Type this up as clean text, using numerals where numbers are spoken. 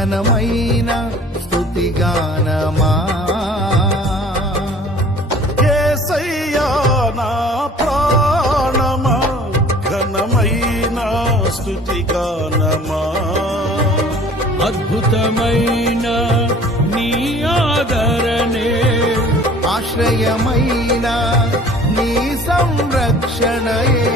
ఘనమైన స్తుతిగానమా. యేసయ్యా నా ప్రాణమా ఘనమైన స్తుతిగానమా. అద్భుతమైన నీ ఆదరణే, ఆశ్రయమైన నీ సంరక్షణయే